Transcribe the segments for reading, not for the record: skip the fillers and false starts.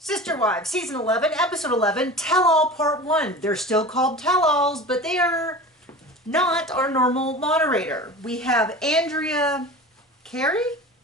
Sister Wives, Season 11, Episode 11, Tell-All Part 1. They're still called Tell-Alls, but they are not our normal moderator. We have Andrea Carey?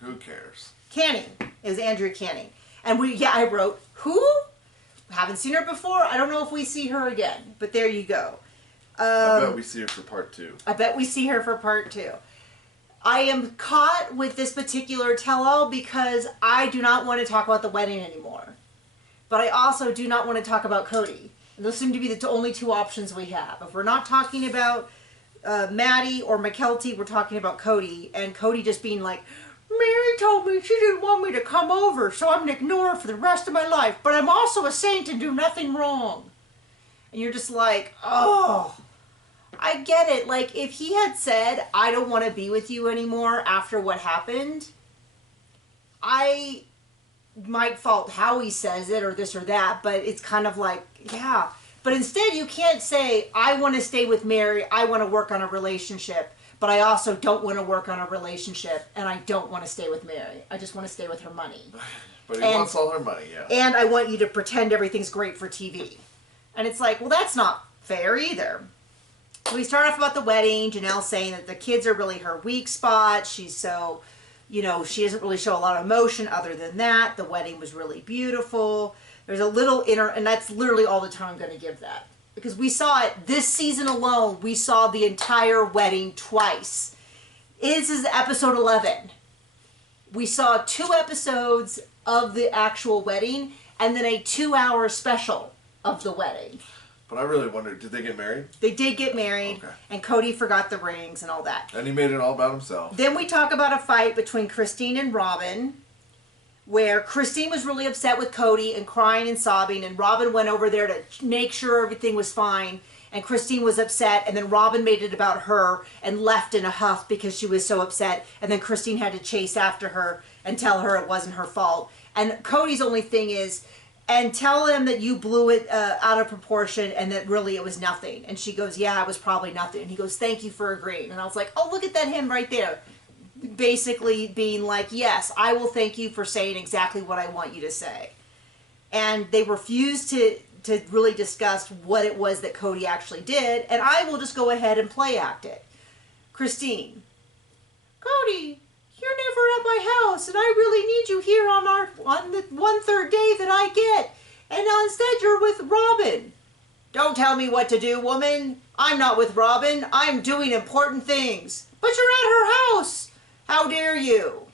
Who cares? Canning is Andrea Canning. And I wrote, who? Haven't seen her before. I don't know if we see her again, but there you go. I bet we see her for Part 2. I bet we see her for Part 2. I am caught with this particular tell-all because I do not want to talk about the wedding anymore. But I also do not want to talk about Cody. Those seem to be the only two options we have. If we're not talking about Maddie or Mckelty, we're talking about Cody. And Cody just being like, Mary told me she didn't want me to come over, so I'm going to ignore her for the rest of my life. But I'm also a saint and do nothing wrong. And you're just like, oh, I get it. Like, if he had said, I don't want to be with you anymore after what happened, I might fault how he says it or this or that, but it's kind of like, yeah. But instead, you can't say, I want to stay with Mary, I want to work on a relationship, but I also don't want to work on a relationship, and I don't want to stay with Mary. I just want to stay with her money. But he wants all her money, yeah. And I want you to pretend everything's great for TV. And it's like, well, that's not fair either. So we start off about the wedding, Janelle saying that the kids are really her weak spot. She's so, you know, she doesn't really show a lot of emotion other than that. The wedding was really beautiful. There's a little and that's literally all the time I'm going to give that. Because we saw it this season alone, we saw the entire wedding twice. This is episode 11. We saw 2 episodes of the actual wedding and then a 2-hour special of the wedding. But I really wondered, did they get married? They did get married, okay. And Cody forgot the rings and all that. And he made it all about himself. Then we talk about a fight between Christine and Robin, where Christine was really upset with Cody and crying and sobbing, and Robin went over there to make sure everything was fine, and Christine was upset, and then Robin made it about her and left in a huff because she was so upset, and then Christine had to chase after her and tell her it wasn't her fault. And Cody's only thing is, and tell him that you blew it out of proportion and that really it was nothing. And she goes, yeah, it was probably nothing. And he goes, thank you for agreeing. And I was like, oh, look at that him right there. Basically being like, yes, I will thank you for saying exactly what I want you to say. And they refused to really discuss what it was that Cody actually did. And I will just go ahead and play act it. Christine. Cody, you're never at my house, and I really need you here on the 1/3 day that I get. And instead you're with Robin. Don't tell me what to do, woman. I'm not with Robin. I'm doing important things. But you're at her house. How dare you?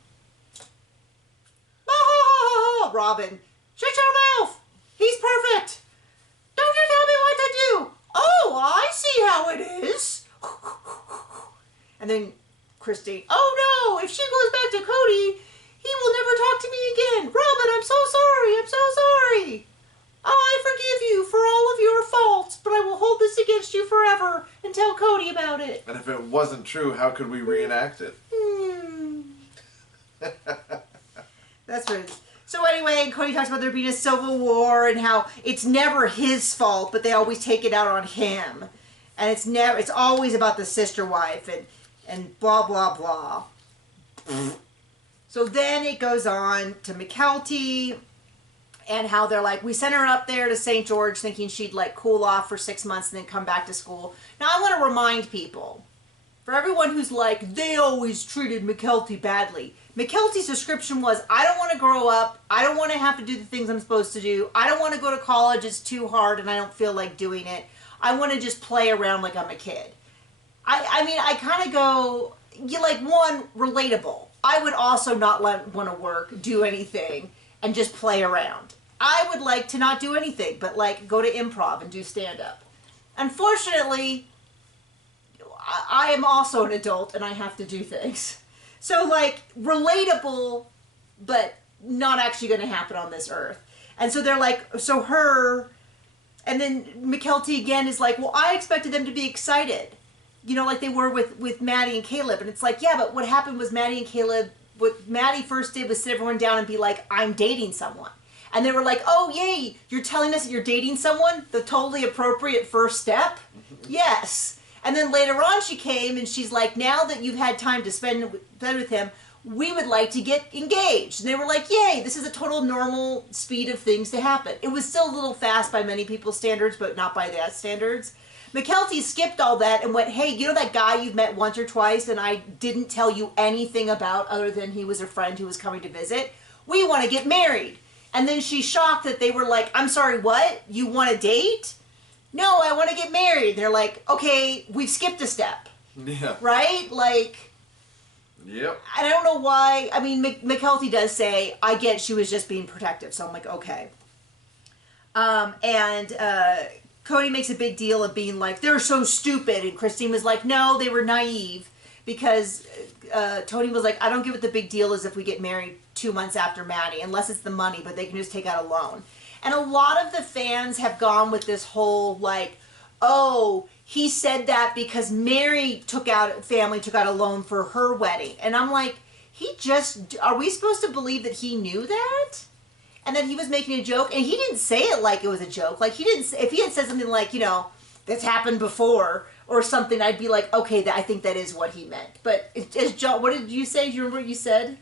Robin, shut your mouth. He's perfect. Don't you tell me what to do. Oh, I see how it is. And then Christine, oh no, if she goes back to Cody, he will never talk to me again. Robin, I'm so sorry. I'm so sorry. Oh, I forgive you for all of your faults, but I will hold this against you forever and tell Cody about it. And if it wasn't true, how could we reenact it? That's right. So anyway, Cody talks about there being a civil war and how it's never his fault, but they always take it out on him. And it's always about the sister wife and blah, blah, blah. So then it goes on to Mckelty and how they're like, we sent her up there to St. George thinking she'd like cool off for 6 months and then come back to school. Now I want to remind people, for everyone who's like, they always treated Mckelty badly. Mckelty's description was, I don't want to grow up. I don't want to have to do the things I'm supposed to do. I don't want to go to college. It's too hard and I don't feel like doing it. I want to just play around like I'm a kid. I mean, I kind of go, one, relatable. I would also not want to work, do anything, and just play around. I would like to not do anything, but like go to improv and do stand-up. Unfortunately, I am also an adult and I have to do things. So like relatable, but not actually going to happen on this earth. And so they're like, so her, and then Mckelty again is like, well, I expected them to be excited. You know, like they were with Maddie and Caleb. And it's like, yeah, but what happened was Maddie and Caleb, what Maddie first did was sit everyone down and be like, I'm dating someone. And they were like, oh, yay, you're telling us that you're dating someone? The totally appropriate first step? Yes. And then later on she came and she's like, now that you've had time to spend with him, we would like to get engaged. And they were like, yay, this is a total normal speed of things to happen. It was still a little fast by many people's standards, but not by their standards. Mckelty skipped all that and went, hey, you know that guy you've met once or twice and I didn't tell you anything about other than he was a friend who was coming to visit? We want to get married. And then she's shocked that they were like, I'm sorry, what? You want to date? No, I want to get married. They're like, okay, we've skipped a step. Yeah. Right? Like... Yep. And I don't know why. I mean, Mckelty does say, I get she was just being protective. So I'm like, okay. Cody makes a big deal of being like, they're so stupid. And Christine was like, no, they were naive. Because Tony was like, I don't get what the big deal is if we get married 2 months after Maddie. Unless it's the money, but they can just take out a loan. And a lot of the fans have gone with this whole like, oh, he said that because Mary family took out a loan for her wedding. And I'm like, are we supposed to believe that he knew that? And that he was making a joke? And he didn't say it like it was a joke. Like, if he had said something like, that's happened before or something, I'd be like, okay, I think that is what he meant. But what did you say? Do you remember what you said?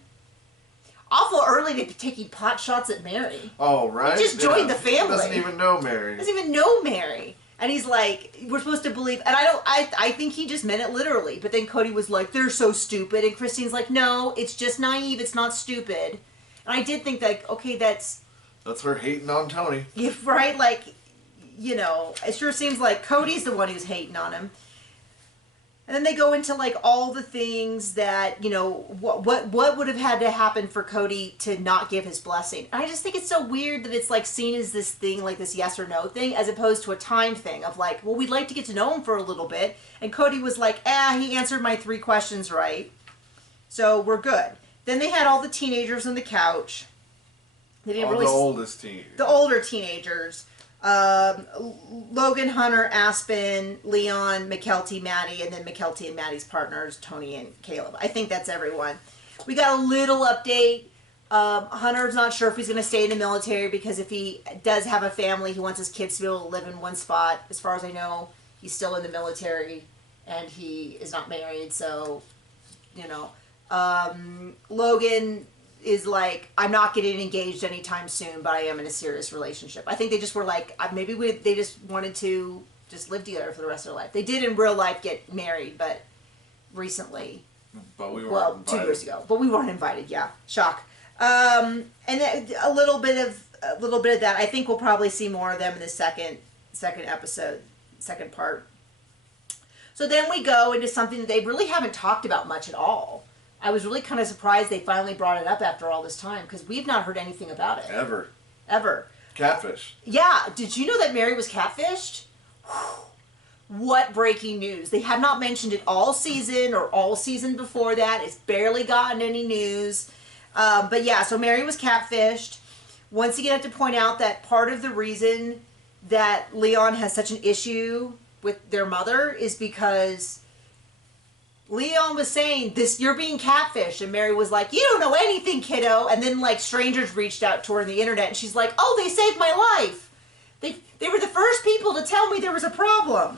Awful early to be taking pot shots at Mary. Oh, right? He just joined the family. Doesn't even know Mary. And he's like, we're supposed to believe, and I think he just meant it literally. But then Cody was like, they're so stupid. And Christine's like, no, it's just naive. It's not stupid. And I did think that, okay, that's her hating on Tony. Yeah, right? Like, it sure seems like Cody's the one who's hating on him. And then they go into like all the things that, what would have had to happen for Cody to not give his blessing. And I just think it's so weird that it's like seen as this thing, like this yes or no thing, as opposed to a time thing of like, well, we'd like to get to know him for a little bit. And Cody was like, he answered my 3 questions right. So we're good. Then they had all the teenagers on the couch. They didn't really... The oldest teenagers. The older teenagers. Logan, Hunter, Aspen, Leon, Mckelty, Maddie, and then Mckelty and Maddie's partners, Tony and Caleb. I think that's everyone. We got a little update. Hunter's not sure if he's going to stay in the military because if he does have a family, he wants his kids to be able to live in one spot. As far as I know, he's still in the military and he is not married, so, Logan is like, I'm not getting engaged anytime soon, but I am in a serious relationship. I think they just were like, they just wanted to just live together for the rest of their life. They did in real life get married, but recently. But we weren't invited. 2 years ago. But we weren't invited, yeah. Shock. And a little bit of that. I think we'll probably see more of them in the second episode, second part. So then we go into something that they really haven't talked about much at all. I was really kind of surprised they finally brought it up after all this time because we've not heard anything about it. Ever. Catfish. Yeah. Did you know that Mary was catfished? What breaking news. They have not mentioned it all season or all season before that. It's barely gotten any news. But yeah, so Mary was catfished. Once again, I have to point out that part of the reason that Leon has such an issue with their mother is because Leon was saying, you're being catfished. And Mary was like, you don't know anything, kiddo. And then, like, strangers reached out to her on the internet. And she's like, oh, they saved my life. They were the first people to tell me there was a problem.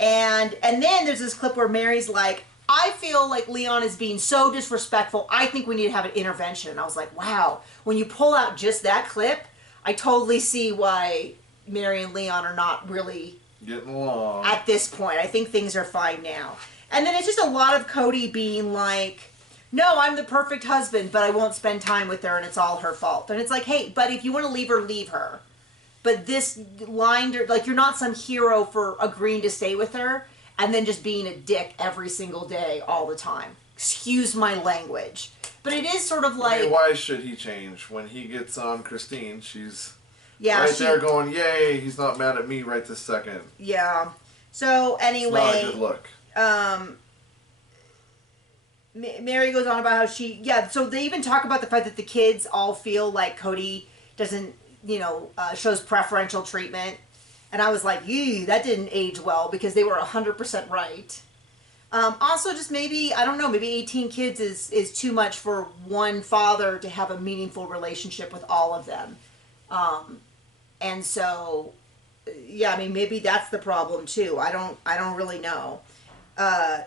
And then there's this clip where Mary's like, I feel like Leon is being so disrespectful. I think we need to have an intervention. And I was like, wow. When you pull out just that clip, I totally see why Mary and Leon are not really getting along at this point. I think things are fine now. And then it's just a lot of Cody being like, no, I'm the perfect husband, but I won't spend time with her and it's all her fault. And it's like, hey, buddy, if you want to leave her, leave her. But this line, like, you're not some hero for agreeing to stay with her and then just being a dick every single day all the time. Excuse my language. But it is sort of like... why should he change? When he gets on Christine, she's there going, yay, he's not mad at me right this second. Yeah. So, anyway... It's not a good look. Mary goes on about how so they even talk about the fact that the kids all feel like Cody doesn't, shows preferential treatment. And I was like, that didn't age well because they were 100% right. Also just maybe 18 kids is too much for one father to have a meaningful relationship with all of them. And so, maybe that's the problem too. I don't really know.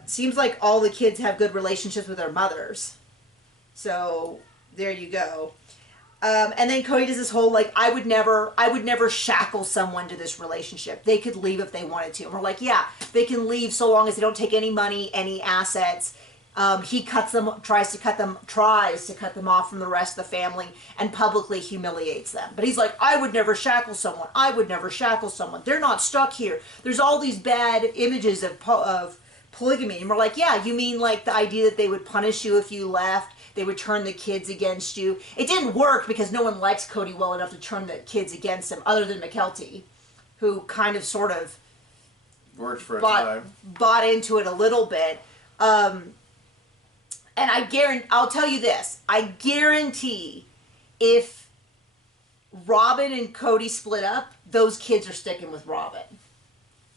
Seems like all the kids have good relationships with their mothers. So there you go. And then Cody does this whole, like, I would never shackle someone to this relationship. They could leave if they wanted to. And we're like, yeah, they can leave so long as they don't take any money, any assets. He tries to cut them off from the rest of the family and publicly humiliates them. But he's like, I would never shackle someone. I would never shackle someone. They're not stuck here. There's all these bad images of polygamy. And we're like, yeah, you mean like the idea that they would punish you if you left? They would turn the kids against you. It didn't work because no one likes Cody well enough to turn the kids against him, other than Mckelty, who kind of sort of worked for a time. Bought into it a little bit. And I'll tell you this, I guarantee if Robin and Cody split up, those kids are sticking with Robin.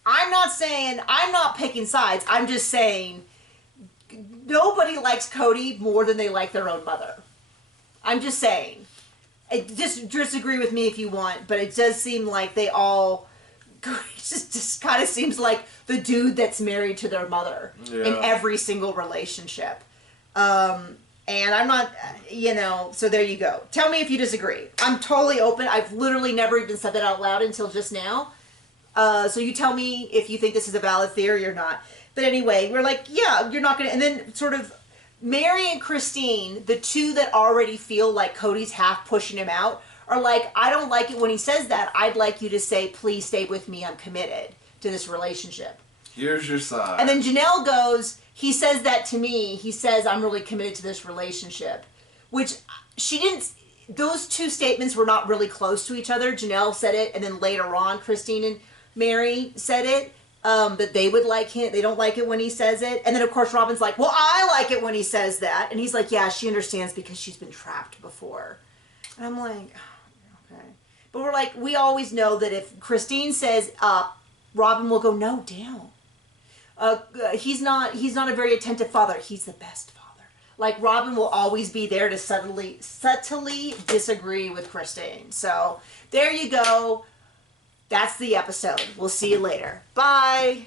I'm not picking sides. I'm just saying nobody likes Cody more than they like their own mother. I'm just saying. Just disagree with me if you want, but it does seem like they all just kind of seems like the dude that's married to their mother in every single relationship. And I'm not, so there you go. Tell me if you disagree. I'm totally open. I've literally never even said that out loud until just now. So you tell me if you think this is a valid theory or not. But anyway, we're like, yeah, you're not going to... And then sort of Mary and Christine, the two that already feel like Cody's half pushing him out, are like, I don't like it when he says that. I'd like you to say, please stay with me. I'm committed to this relationship. Here's your side. And then Janelle goes, he says that to me. He says, I'm really committed to this relationship. Which she didn't... Those two statements were not really close to each other. Janelle said it, and then later on, Christine and Mary said it. That they would like him. They don't like it when he says it. And then, of course, Robin's like, well, I like it when he says that. And he's like, yeah, she understands because she's been trapped before. And I'm like, oh, okay. But we're like, we always know that if Christine says up, Robin will go, no, down. He's not a very attentive father. He's the best father. Like, Robin will always be there to subtly disagree with Christine. So, there you go. That's the episode. We'll see you later. Bye.